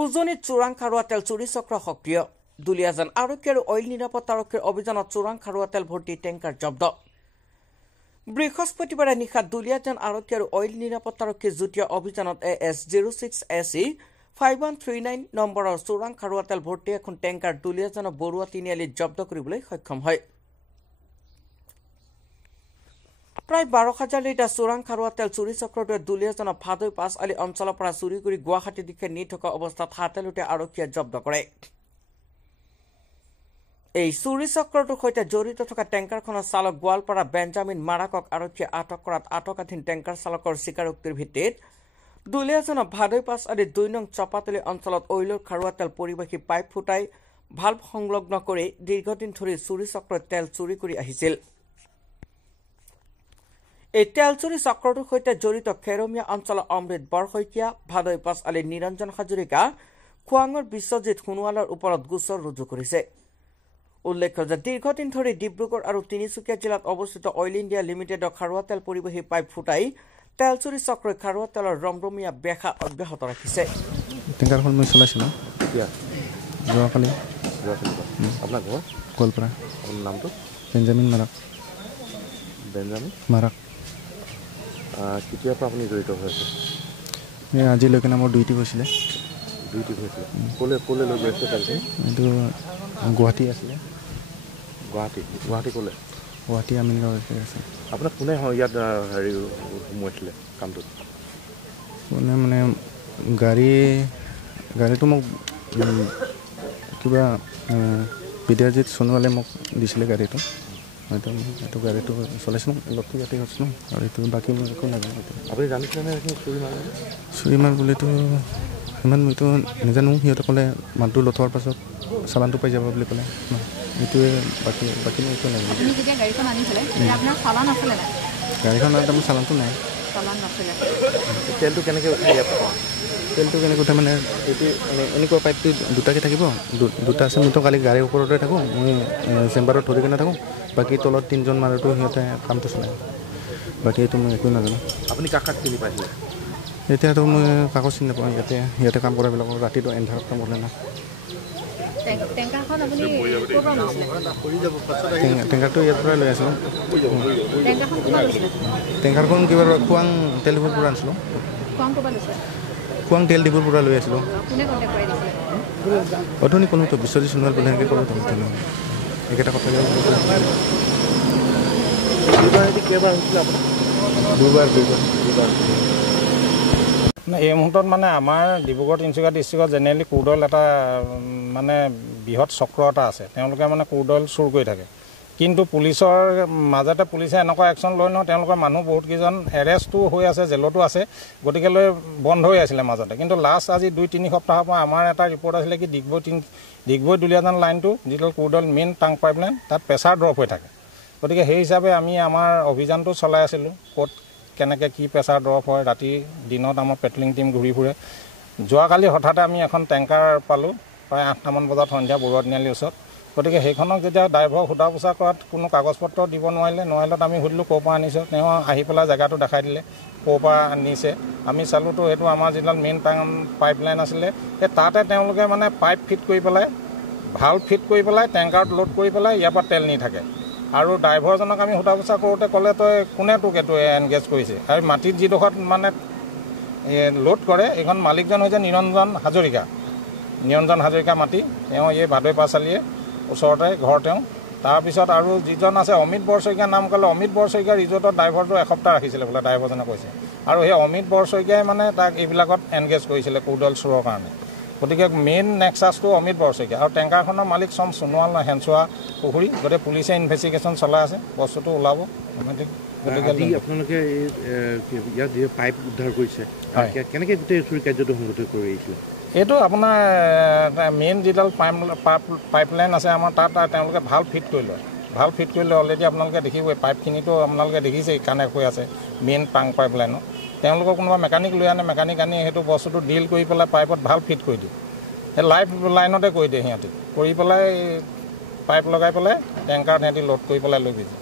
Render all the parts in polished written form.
উজনিত চোৰাং খাৰুৱা তেল চুৰি চক্ৰ সক্ৰিয় দুলিয়াজান আৰক্ষী আৰু অইল নিৰাপত্তা আৰক্ষীৰ অভিযানত চোৰাং খাৰুৱা তেল ভৰ্তি টেংকাৰ জব্দ বৃহস্পতিবাৰে নিশা দুলিয়াজান আৰক্ষী আৰু অইল নিৰাপত্তা আৰক্ষীৰ যুটীয়া অভিযানত AS06SE 5139 নম্বৰৰ চোৰাং খাৰুৱা তেল ভৰ্তি এখন টেংকাৰ দুলিয়াজানৰ বৰুৱা তিনিআলিত জব্দ কৰিবলৈ সক্ষম হয় প্ৰায় 12,000 লিটাৰ চোৰাং খাৰুৱা তেল চুৰি চক্ৰটোৱে দুলিয়াজানৰ ভাদৈ পাঁচ আলি অঞ্চলৰ পৰা চুৰি কৰি গুৱাহাটী দিশে নি থকা অৱস্থাত হাতেলুটে আৰক্ষীয়ে জব্দ কৰে এই চুৰি চক্ৰটোৰ সৈতে জড়িত থকা টেংকাৰখনৰ চালক গোৱালপাৰা বেঞ্জামিন মাৰাকক আৰক্ষীয়ে আটক কৰাত আটকাধীন টেংকাৰ চালকৰ স্বীকাৰোক্তিৰ ভিত্তিত দুলিয়াজানৰ ভাদৈ পাঁচ আলি 2 নং চপাতলি অঞ্চলত অইলৰ খাৰুৱা তেল পৰিবাহী পাইপ ফুটাই ভাল্ভ সংলগ্ন কৰি দীৰ্ঘদিন ধৰি চুৰি চক্ৰই তেল চুৰি কৰি আহিছিল এই তেল চুৰি চক্ৰটোৰ সৈতে জড়িত খেৰমীয়া অঞ্চলৰ অমৃত বৰশইকীয়া ভাদৈ পাঁচ আলি নিৰঞ্জন হাজৰিকা খোৱাঙৰ বিশ্বজিৎ সোণোৱালৰ ওপৰত গোচৰ ৰুজু কৰিছে উল্লেখ্য যে দীৰ্ঘদিন ধৰি ডিব্ৰুগড় আৰু তিনিচুকীয়া জিলাত অৱস্থিত অইল ইণ্ডিয়া লিমিটেডৰ খাৰুৱা তেল পৰিবাহী পাইপ ফুটাই তেল চুৰি চক্ৰই খাৰুৱা তেলৰ ৰমৰমীয়া বেশা অব্যাহত ৰাখিছে টেংকাৰখন মই চলাইছিলো যোৱাকালি আপোনাৰ ঘৰ গোৱালপাৰা আপোনাৰ নামটো বেঞ্জামিন মাৰাক কেতিয়াৰ পৰা আপুনি জড়িত হৈ আছে আজিলৈকে মোৰ ডিউটি হৈছিলে ক'লে লৈ গৈছে তেলখিনি এইটো গুৱাহাটী আছিলে গুৱাহাটী ক'লে গুৱাহাটী আমিনগাঁও আছে আপোনাক কোনে ইয়াত হেৰি সোমোৱাইছিলে কামটোত কোনে মানে গাড়ীটো মোক কিবা বিদ্যাজিৎ সোণোৱালে মোক দিছিলে গাড়ীটো এইটো গাড়ীটো চলাইছিলোঁ লগটো ইয়াতে হৈছিলোঁ আৰু এইটো বাকী মই একো নাজানো আপুনি জানিছিলে চুৰি মাৰ বুলিতো সিমান মইতো নাজানো সিহঁতে ক'লে মালটো লঠোৱাৰ পাছত চালানটো পাই যাব বুলি ক'লে এইটোৱে বাকী মই একো নাজানো গাড়ীখন আনিলে মোৰ চালানটো নাই তেলটো কেনেকৈ উঠাই উঠে মানে এইটো এনেকুৱা পাইপটো দুটাকৈ থাকিব দুটা আছে মইতো কালি গাড়ীৰ ওপৰতে থাকোঁ মই চেম্বাৰত ধৰি কিনে থাকোঁ বাকী তলত 3জন মানুহটো সিহঁতে কামটো চলায় বাকী এইটো মই একো নাজানো আপুনি কাক চিনি পাইছিলে এতিয়াতো মই কাকো চিনি নাপাওঁ ইয়াতে কাম কৰাবিলাকৰ ৰাতিটো এন্ধাৰত কাম কৰে না টেংকাৰটো ইয়াৰ পৰা লৈ আছিলোঁ টেংকাৰখন কিবা খোৱাং তেল ডিপুৰ পৰা আনিছিলোঁ খোৱাং তেল ডিপুৰ পৰা লৈ আছিলোঁ অথনি কোনোতো বিশ্বজিৎ সোণোৱাল বুলি এনেকৈ ক'লোঁ এইকেইটা কথা দুবাৰ এই মুহূৰ্তত মানে আমাৰ ডিব্ৰুগড় তিনিচুকীয়া ডিষ্ট্ৰিক্টত জেনেৰেলি ক্ৰুড অইল এটা মানে বৃহৎ চক্ৰ এটা আছে তেওঁলোকে মানে ক্ৰুড অইল চুৰ কৰি থাকে কিন্তু পুলিচৰ মাজতে পুলিচে এনেকুৱা একশ্যন লয় নহয় তেওঁলোকৰ মানুহ বহুত কেইজন এৰেষ্টো হৈ আছে জেলতো আছে গতিকে লৈ বন্ধ হৈ আছিলে মাজতে কিন্তু লাষ্ট আজি 2-3 সপ্তাহৰ পৰা আমাৰ এটা ৰিপৰ্ট আছিলে কি ডিগবৈ দুলিয়াজান লাইনটো যিটো crude oil main trunk pipeline তাত প্ৰেছাৰ ড্ৰপ হৈ থাকে গতিকে সেই হিচাপে আমি আমাৰ অভিযানটো চলাই আছিলোঁ ক'ত কেনেকৈ কি প্ৰেছাৰ ড্ৰপ হয় ৰাতি দিনত আমাৰ পেট্ৰলিং টিম ঘূৰি ফুৰে যোৱাকালি হঠাতে আমি এখন টেংকাৰ পালোঁ প্ৰায় 8টামান বজাত সন্ধিয়া বৰুৱা তিনিআলিৰ ওচৰত গতিকে সেইখনক যেতিয়া ড্ৰাইভাৰক সোধা পোছা কৰাত কোনো কাগজ পত্ৰ দিব নোৱাৰিলত আমি সুধিলোঁ ক'ৰ পৰা আনিছোঁ তেওঁ আহি পেলাই জেগাটো দেখাই দিলে ক'ৰ পৰা আনিছে আমি চালোঁতো সেইটো আমাৰ যিডাল মেইন পাইপলাইন আছিলে সেই তাতে তেওঁলোকে মানে পাইপ ফিট কৰি পেলাই ভাল্ভ ফিট কৰি পেলাই টেংকাৰত লোড কৰি পেলাই ইয়াৰ পৰা তেল নি থাকে আৰু ড্ৰাইভাৰজনক আমি সোধা পোছা কৰোঁতে ক'লে তই কোনে তোক এইটো এনগেজ কৰিছে আৰু মাটিত যিডোখৰত মানে লোড কৰে এইখন মালিকজন হৈছে নিৰঞ্জন হাজৰিকা মাটি তেওঁ এই ভাদৈ পাঁচালিয়ে ওচৰতে ঘৰ তেওঁ তাৰপিছত আৰু যিজন আছে অমিত বৰশইকীয়া নাম ক'লে অমিত বৰশইকীয়া ৰিজৰ্টত ড্ৰাইভাৰটো এসপ্তাহ ৰাখিছিলে বোলে ড্ৰাইভাৰজনে কৈছে আৰু সেই অমিত বৰশইকীয়াই মানে তাক এইবিলাকত এনগেজ কৰিছিলে ক্ৰুড অইল চুৰৰ কাৰণে গতিকে মেইন নেক্সাছটো অমিত বৰশইকীয়া আৰু টেংকাৰখনৰ মালিক চম সোণোৱাল হেঞ্চোৱা পুখুৰী গতিকে পুলিচে ইনভেষ্টিগেশ্যন চলাই আছে বস্তুটো ওলাব গতিকে আপোনালোকে ইয়াত যি পাইপ উদ্ধাৰ কৰিছে কেনেকৈ গোটেই চুৰি কাৰ্যটো সংগঠিত কৰি আহিছিলে এইটো আপোনাৰ মেইন যিডাল পাইপলাইন আছে আমাৰ তাত তেওঁলোকে ভাল ফিট কৰি লয় অলৰেডি আপোনালোকে দেখিবই পাইপখিনিতো আপোনালোকে দেখিছেই কানেক্ট হৈ আছে মেইন পাইপলাইনত তেওঁলোকৰ কোনোবা মেকানিক লৈ আনে মেকানিক আনি সেইটো বস্তুটো ডিল কৰি পেলাই পাইপত ভাল ফিট কৰি দিয়ে সেই লাইফ লাইনতে কৰি দিয়ে সিহঁতি কৰি পেলাই পাইপ লগাই পেলাই টেংকাৰত সিহঁতি লোড কৰি পেলাই লৈ গৈছে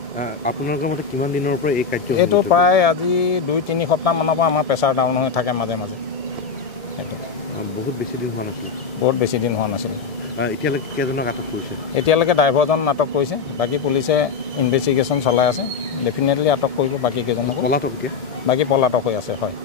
আপোনালোকৰ মতে কিমান দিনৰ পৰা এই কাৰ্য এইটো প্ৰায় আজি 2-3 সপ্তাহমানৰ পৰা আমাৰ প্ৰেছাৰ ডাউন হৈ থাকে মাজে মাজে বহুত বেছি দিন হোৱা নাছিল বহুত বেছি দিন হোৱা নাছিল এতিয়ালৈকে কেইজনক আটক কৰিছে এতিয়ালৈকে ড্ৰাইভাৰজন আটক কৰিছে বাকী পুলিচে ইনভেষ্টিগেশ্যন চলাই আছে ডেফিনেটলি আটক কৰিব বাকী কেইজনক পলাতক এতিয়া বাকী পলাতক হৈ আছে হয়